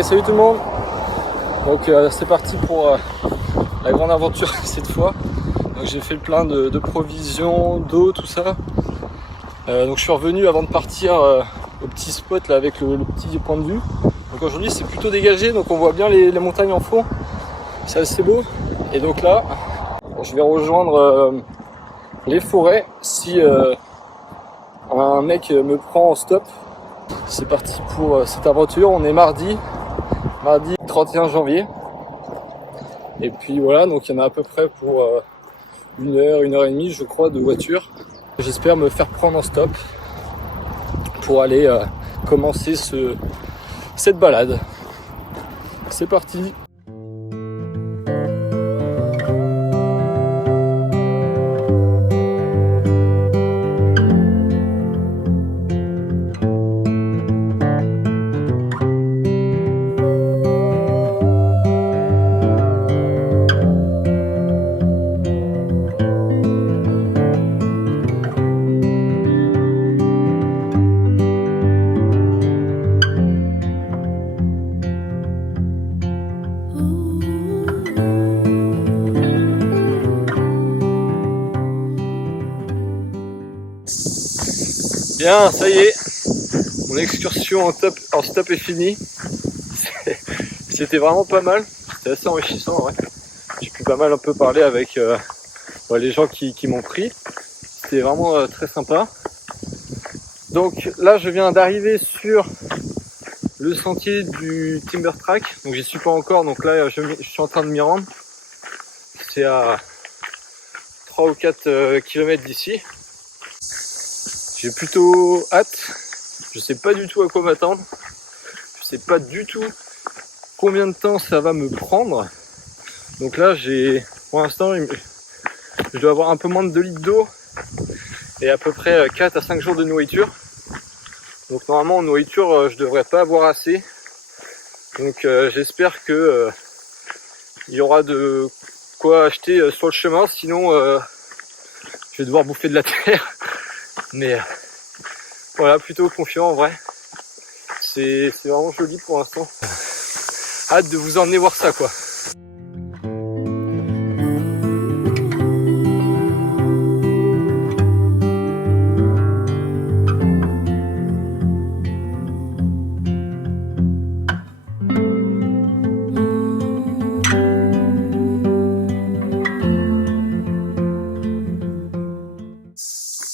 Allez, salut tout le monde. Donc c'est parti pour la grande aventure cette fois. Donc j'ai fait le plein de provisions, d'eau, tout ça. Donc je suis revenu avant de partir au petit spot là avec le petit point de vue. Donc aujourd'hui c'est plutôt dégagé, donc on voit bien les montagnes en fond. C'est assez beau. Et donc là, je vais rejoindre les forêts si un mec me prend en stop. C'est parti pour cette aventure. On est mardi 31 janvier. Et puis voilà, donc il y en a à peu près pour 1 heure et demie je crois de voiture. J'espère me faire prendre en stop pour aller commencer cette balade. C'est parti. Bien, ça y est, mon excursion en stop est finie. C'était vraiment pas mal, c'était assez enrichissant en vrai. J'ai pu pas mal un peu parler avec les gens qui m'ont pris. C'était vraiment très sympa. Donc là je viens d'arriver sur le sentier du Timber Track. Donc j'y suis pas encore, donc là je suis en train de m'y rendre. C'est à 3 ou 4 km d'ici. J'ai plutôt hâte, je sais pas du tout à quoi m'attendre, je sais pas du tout combien de temps ça va me prendre. Donc là pour l'instant je dois avoir un peu moins de 2 litres d'eau et à peu près 4 à 5 jours de nourriture. Donc normalement en nourriture je devrais pas avoir assez. Donc j'espère que il y aura de quoi acheter sur le chemin, sinon je vais devoir bouffer de la terre. Mais voilà, plutôt confiant en vrai. C'est vraiment joli pour l'instant. Hâte de vous emmener voir ça quoi.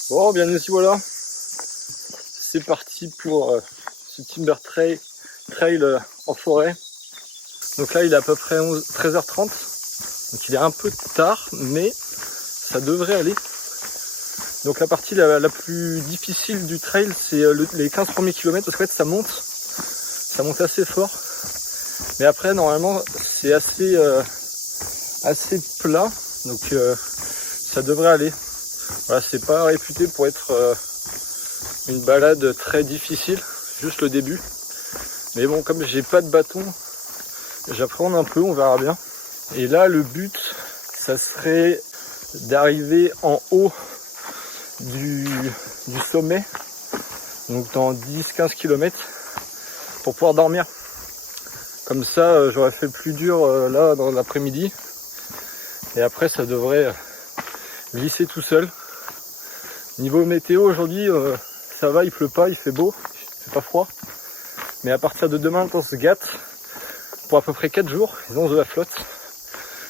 Bon, bien nous y voilà. C'est parti pour ce Timber Trail en forêt. Donc là il est à peu près 13h30. Donc il est un peu tard, mais ça devrait aller. Donc la partie la plus difficile du trail, c'est les 15 premiers kilomètres, parce qu'en fait ça monte assez fort. Mais après normalement c'est assez plat, donc ça devrait aller. Voilà, c'est pas réputé pour être une balade très difficile, juste le début. Mais bon, comme j'ai pas de bâton, j'appréhende un peu, on verra bien. Et là, le but, ça serait d'arriver en haut du sommet, donc dans 10-15 km, pour pouvoir dormir. Comme ça, j'aurais fait plus dur là dans l'après-midi. Et après, ça devrait glisser tout seul. Niveau météo aujourd'hui, ça va, il pleut pas, il fait beau, il fait pas froid. Mais à partir de demain, on se gâte pour à peu près 4 jours, ils ont de la flotte.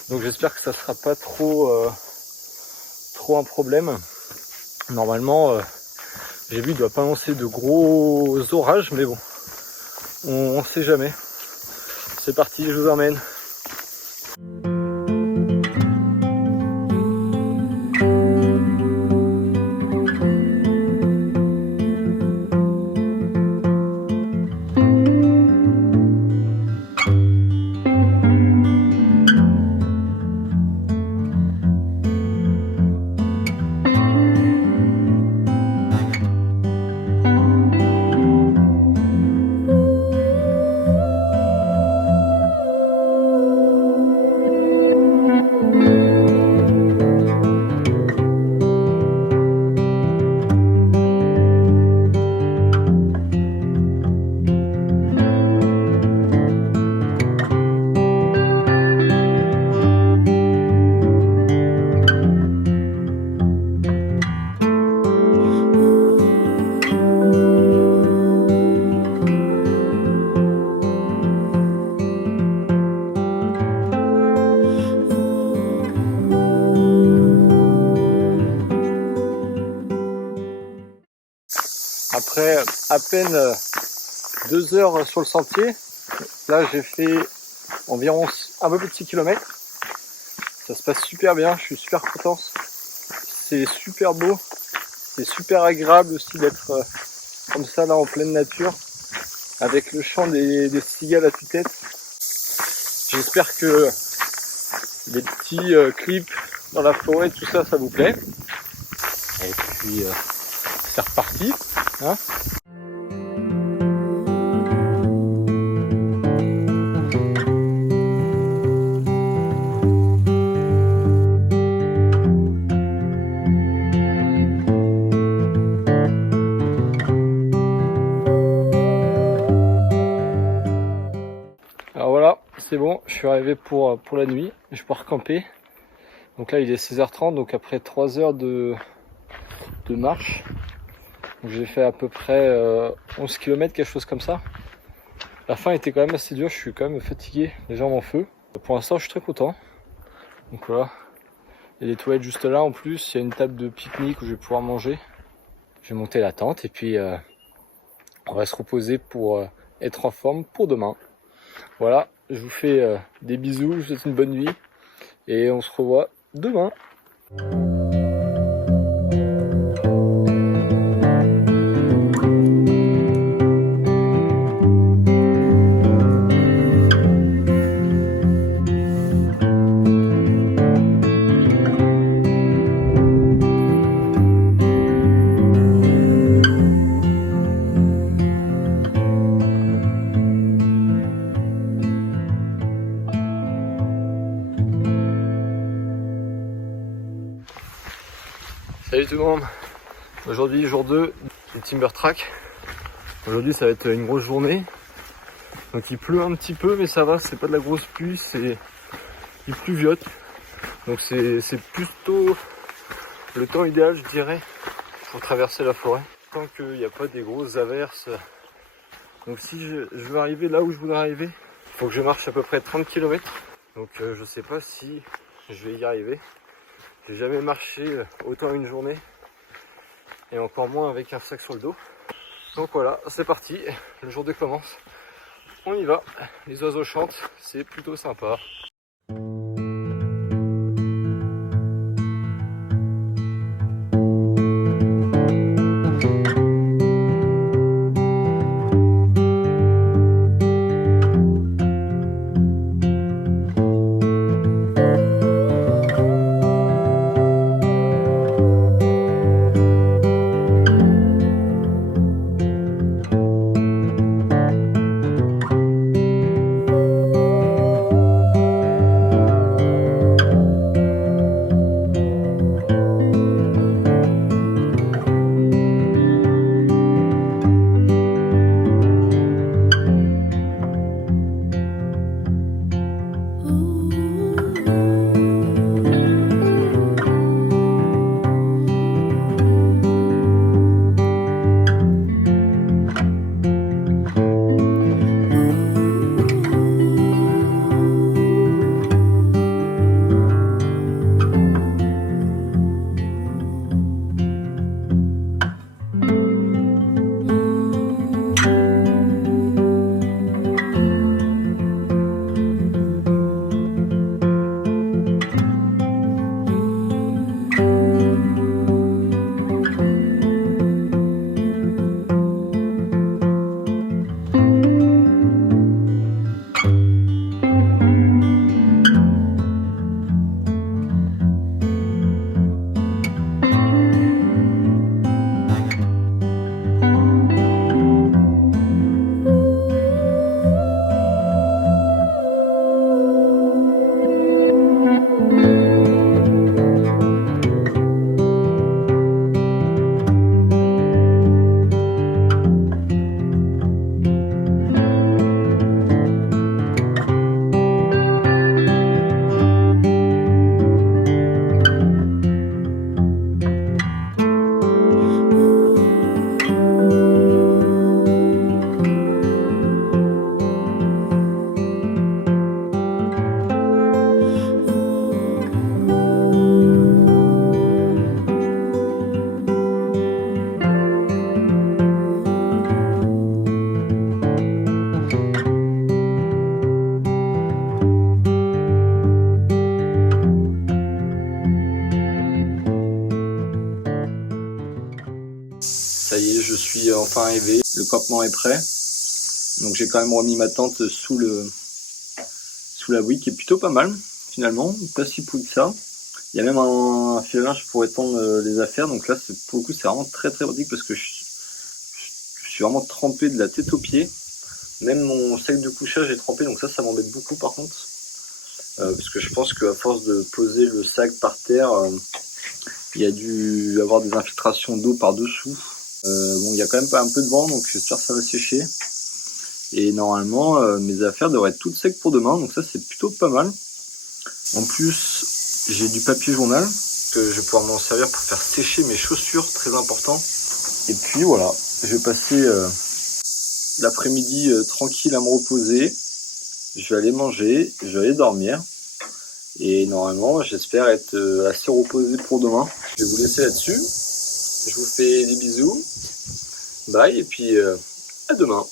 Donc j'espère que ça sera pas trop un problème. Normalement, j'ai vu, il doit pas annoncer de gros orages, mais bon, on sait jamais. C'est parti, je vous emmène. après à peine 2 heures sur le sentier. Là j'ai fait environ un peu plus de 6 km. Ça se passe super bien, je suis super content. C'est super beau, c'est super agréable aussi d'être comme ça là en pleine nature, avec le chant des cigales à tue-tête. J'espère que les petits clips dans la forêt, tout ça, ça vous plaît. Et puis c'est reparti, hein. Alors voilà, c'est bon, je suis arrivé pour la nuit, je pars camper. Donc là il est 16h30, donc après 3 heures de marche. J'ai fait à peu près 11 km, quelque chose comme ça. La fin était quand même assez dure, je suis quand même fatigué, les jambes en feu. Pour l'instant je suis très content. Donc voilà, il y a des toilettes juste là en plus, il y a une table de pique-nique où je vais pouvoir manger. Je vais monter la tente et puis on va se reposer pour être en forme pour demain. Voilà, je vous fais des bisous, je vous souhaite une bonne nuit et on se revoit demain. Salut tout le monde, aujourd'hui jour 2 du Timber Track. Aujourd'hui ça va être une grosse journée. Donc il pleut un petit peu mais ça va, c'est pas de la grosse pluie, il pluviote. Donc c'est plutôt le temps idéal je dirais pour traverser la forêt. Tant qu'il n'y a pas des grosses averses. Donc si je veux arriver là où je voudrais arriver, il faut que je marche à peu près 30 km. Donc je sais pas si je vais y arriver. J'ai jamais marché autant une journée et encore moins avec un sac sur le dos. Donc voilà, c'est parti, le jour 2 commence. On y va, les oiseaux chantent, c'est plutôt sympa. Ça y est, je suis enfin arrivé. Le campement est prêt. Donc j'ai quand même remis ma tente sous l'abri qui est plutôt pas mal finalement, pas si pourri que ça. Il y a même un fil à linge pour étendre les affaires. Donc là, pour le coup, c'est vraiment très très pratique parce que je suis vraiment trempé de la tête aux pieds. Même mon sac de couchage est trempé, donc ça m'embête beaucoup par contre. Parce que je pense qu'à force de poser le sac par terre, il y a dû avoir des infiltrations d'eau par dessous. Bon, il y a quand même pas un peu de vent, donc j'espère que ça va sécher. Et normalement, mes affaires devraient être toutes secs pour demain, donc ça c'est plutôt pas mal. En plus, j'ai du papier journal que je vais pouvoir m'en servir pour faire sécher mes chaussures, très important. Et puis voilà, je vais passer l'après-midi tranquille à me reposer. Je vais aller manger, je vais aller dormir. Et normalement, j'espère être assez reposé pour demain. Je vais vous laisser là-dessus. Je vous fais des bisous. Bye et puis à demain.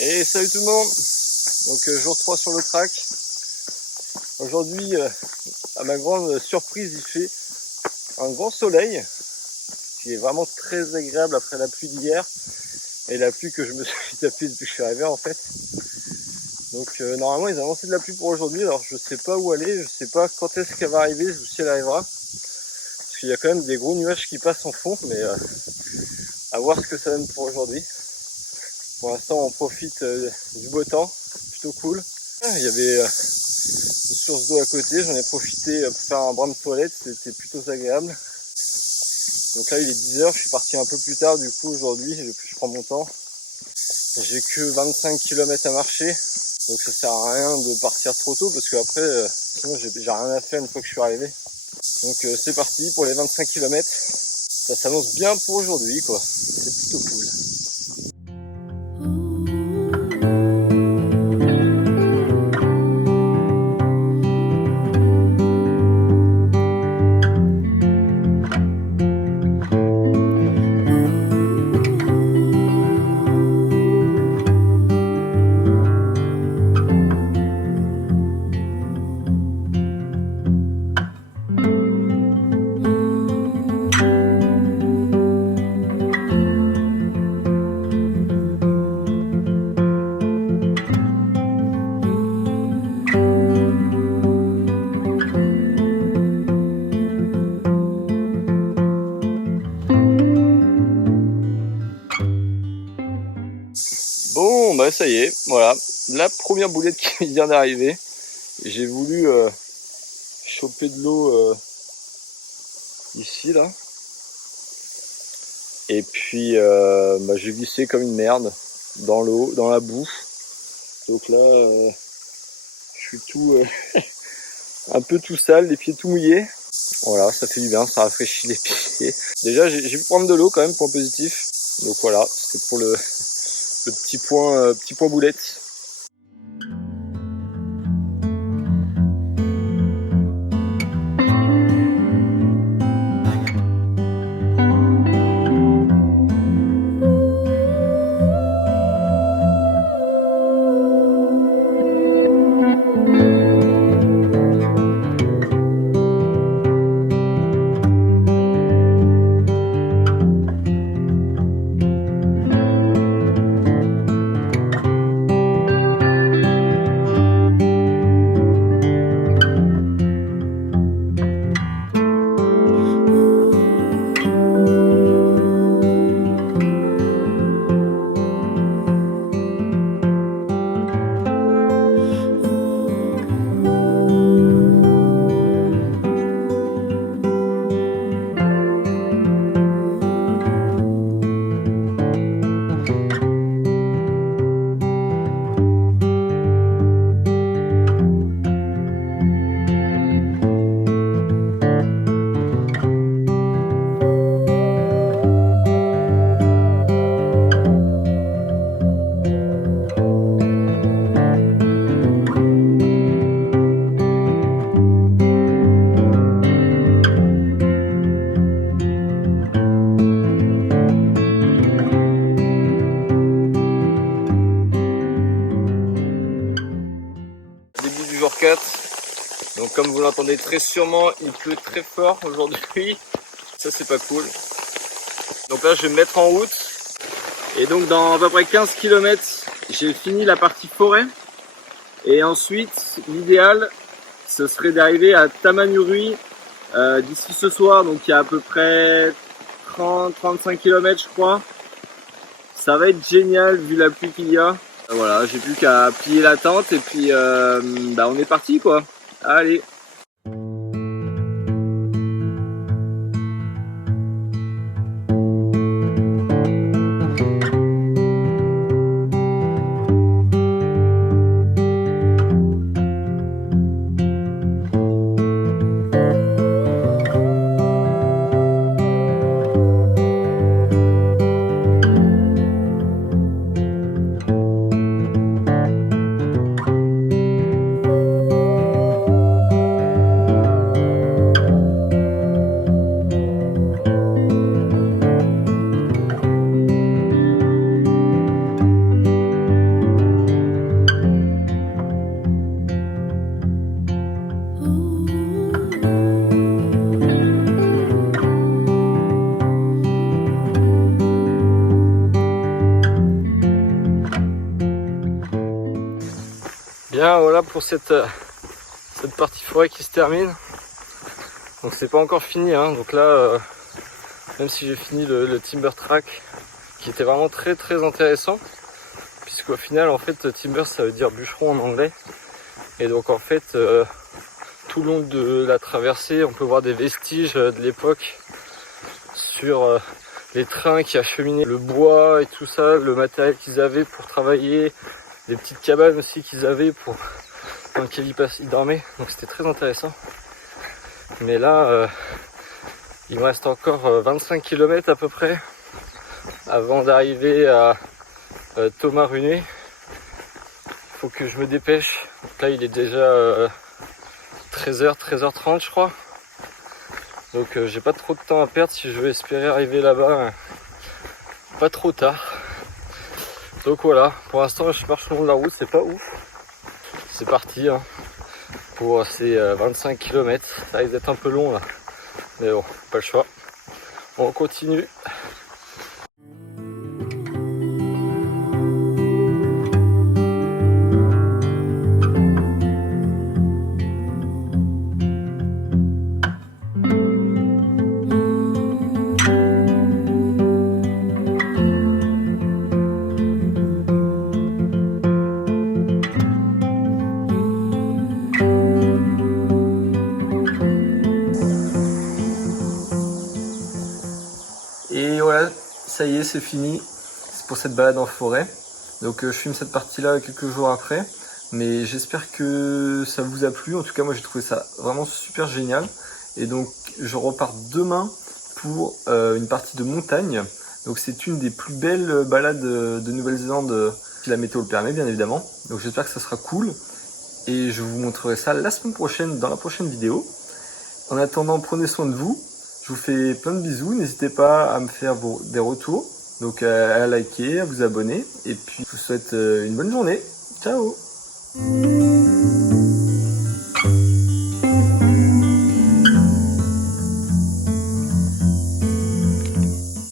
Et salut tout le monde. Donc jour 3 sur le track. Aujourd'hui, à ma grande surprise, il fait un grand soleil qui est vraiment très agréable après la pluie d'hier et la pluie que je me suis tapée depuis que je suis arrivé en fait. Donc normalement ils ont annoncé de la pluie pour aujourd'hui, alors je sais pas où aller, je sais pas quand est-ce qu'elle va arriver ou si elle arrivera. Parce qu'il y a quand même des gros nuages qui passent en fond, mais à voir ce que ça donne pour aujourd'hui. Pour l'instant on profite du beau temps, plutôt cool. Il y avait une source d'eau à côté, j'en ai profité pour faire un brin de toilette, c'était plutôt agréable. Donc là il est 10h, je suis parti un peu plus tard du coup aujourd'hui, je prends mon temps. J'ai que 25 km à marcher, donc ça sert à rien de partir trop tôt parce que après sinon j'ai rien à faire une fois que je suis arrivé. Donc c'est parti pour les 25 km, ça s'annonce bien pour aujourd'hui quoi, c'est plutôt cool. Bon bah ça y est, voilà, la première boulette qui vient d'arriver. J'ai voulu choper de l'eau ici là. Et puis j'ai glissé comme une merde dans l'eau, dans la boue. Donc là je suis tout un peu tout sale, les pieds tout mouillés. Voilà, ça fait du bien, ça rafraîchit les pieds. Déjà j'ai pu prendre de l'eau quand même, point positif. Donc voilà, c'était pour le petit point boulette. comme vous l'entendez très sûrement, il pleut très fort aujourd'hui. Ça c'est pas cool. Donc là je vais me mettre en route. Et donc dans à peu près 15 km, j'ai fini la partie forêt. Et ensuite, l'idéal, ce serait d'arriver à Tamanuri d'ici ce soir. Donc il y a à peu près 30-35 km je crois. Ça va être génial vu la pluie qu'il y a. Voilà, j'ai plus qu'à plier la tente et puis on est parti quoi. Allez. Bien voilà pour cette partie forêt qui se termine. Donc c'est pas encore fini hein. Donc là même si j'ai fini le timber track qui était vraiment très intéressant, puisqu'au final en fait timber ça veut dire bûcheron en anglais, et donc en fait tout le long de la traversée on peut voir des vestiges de l'époque sur les trains qui acheminaient le bois et tout ça, le matériel qu'ils avaient pour travailler, des petites cabanes aussi qu'ils avaient dans lesquelles ils dormaient. Donc c'était très intéressant. Mais là il me reste encore 25 km à peu près avant d'arriver à Tomarune. Il faut que je me dépêche. Donc là il est déjà 13h30 je crois. Donc j'ai pas trop de temps à perdre si je veux espérer arriver là-bas pas trop tard. Donc voilà, pour l'instant je marche le long de la route, c'est pas ouf. C'est parti hein, pour ces 25 km. Ça risque d'être un peu long là. Mais bon, pas le choix. On continue. Et voilà, ça y est, c'est fini. C'est pour cette balade en forêt. Donc je filme cette partie-là quelques jours après. Mais j'espère que ça vous a plu. En tout cas, moi j'ai trouvé ça vraiment super génial. Et donc je repars demain pour une partie de montagne. Donc c'est une des plus belles balades de Nouvelle-Zélande, si la météo le permet bien évidemment. Donc j'espère que ça sera cool. Et je vous montrerai ça la semaine prochaine dans la prochaine vidéo. En attendant, prenez soin de vous. Je vous fais plein de bisous, n'hésitez pas à me faire des retours, donc à liker, à vous abonner, et puis je vous souhaite une bonne journée. Ciao!